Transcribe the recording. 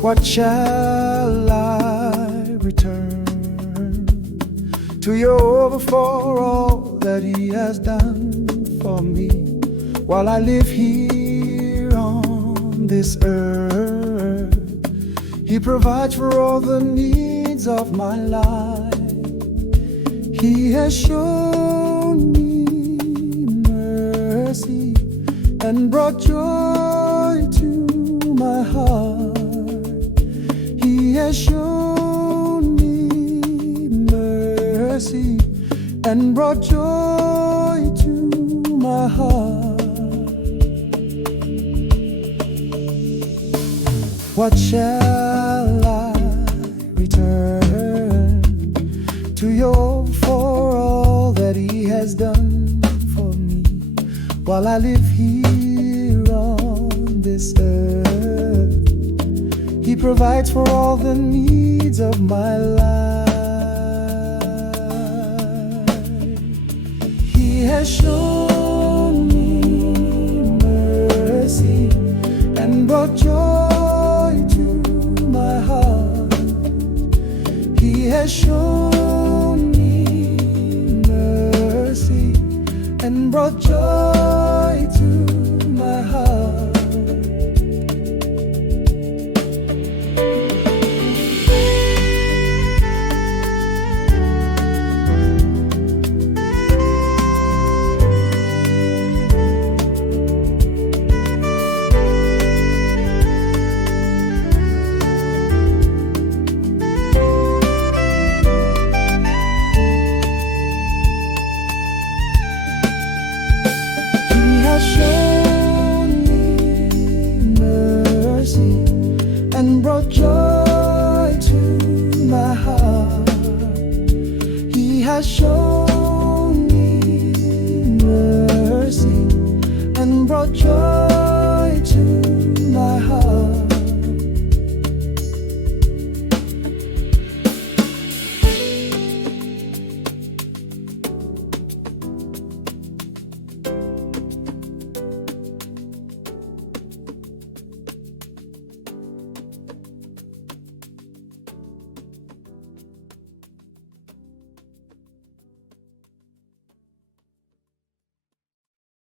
What shall I return to Jehovah for all that He has done for me while I live here on this earth? He provides for all the needs of my life. He has shown me mercy and brought joy to my heart. He has shown me mercy and brought joy to my heart. What shall I return to you for all that He has done for me while I live here on this earth? He provides for all the needs of my life. He has shown me mercy and brought joy to my heart. He has shown me mercy and brought joy to